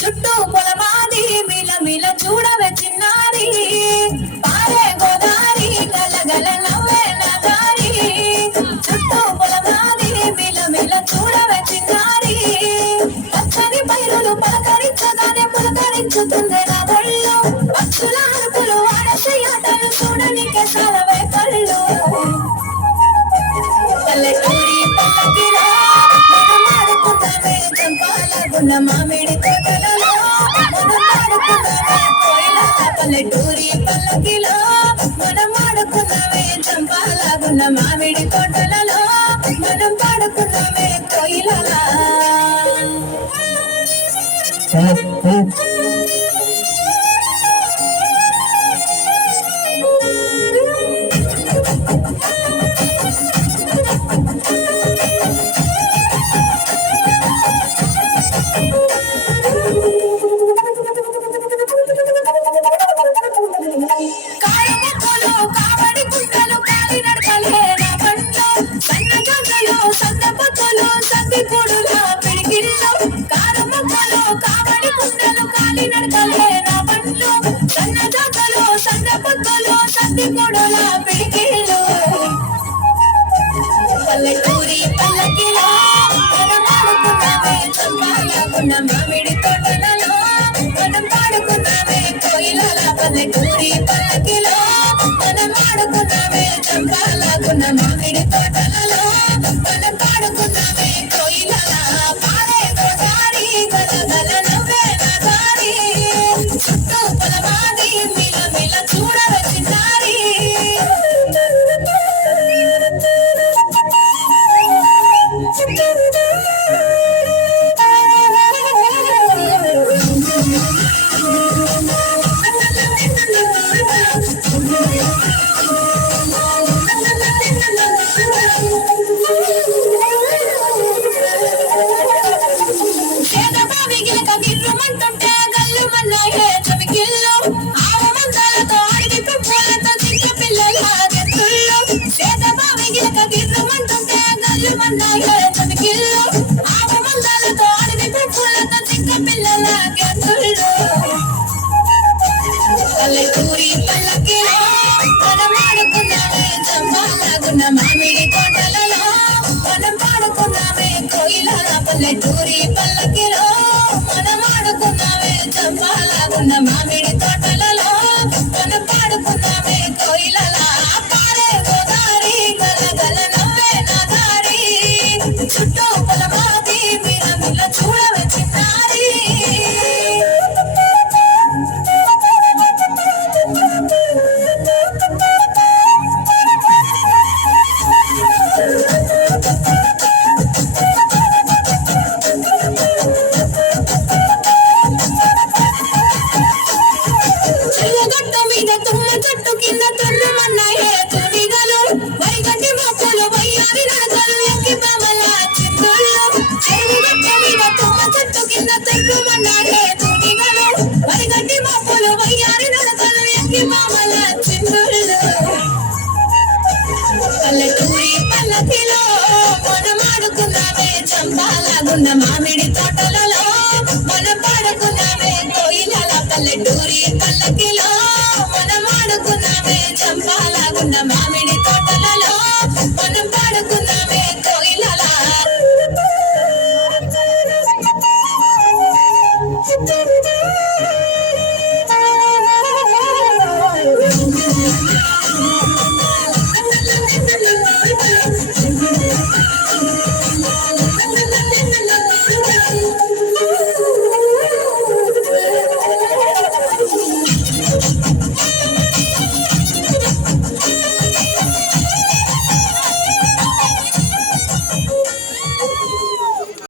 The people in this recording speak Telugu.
చుట్టూ పొలమాది మిల మిల చూడవే చిన్నారి పారే గోదారి గల గల నవ్వే నగారి చుట్టూ పొలమాది మిల మిల చూడవే చిన్నారి పచ్చని పైరులు పలకరించగానే పులకరించుతుంది నా ఒళ్ళు పక్షుల హరుపులు ఆడసి ఆటలు చూడనికే సాలవే కళ్ళు పల్లెటూరి పల్లకిలో మనం ఆడుకున్నామే చంపాలగున్న మామిడి తోటలలో మనం ఆడుకున్నామే పల్లెటూరి పల్లకిలో మనం ఆడుకున్నామే చంపాలగున్న మామిడి తోటలలో మనం పాడుకున్నామే కోయిలలా పల్లెటూరి పల్లకిలో మనం ఆడుకున్నామే చంపాలగున్న మామిడి తోటలలో మనం పాడుకున్నామే కోయిలలా పల్లెటూరి పల్లకిలో మనం ఆడుకున్నామే చంపాలగున్న మామిడి తోటలలో మనం పాడుకున్నామే కోయిలలా పారే గోదారి గల గల నవ్వే నగారి చుట్టూ పొలమాది మిల మిల చూడవే చిన్నారి గిర్రమంటుంటే గల్లు మన్నాయే చమికిల్లు ఆవ మందాలతో అడిగి పువ్వులతో జింక పిల్లల గెత్తుల్లో సేదబావి గిలక గిర్రమంటుంటే గల్లు మన్నాయే చమికిల్లు ఆవ మందాలతో అడిగి పువ్వులతో జింక పిల్లల గెత్తుల్లో పల్లెటూరి పల్లకిలో మనం ఆడుకున్నామే చంపాలగున్న మామిడి తోటలలో మనం పాడుకున్నామే కోయిలలా పల్లెటూరి పల్లకి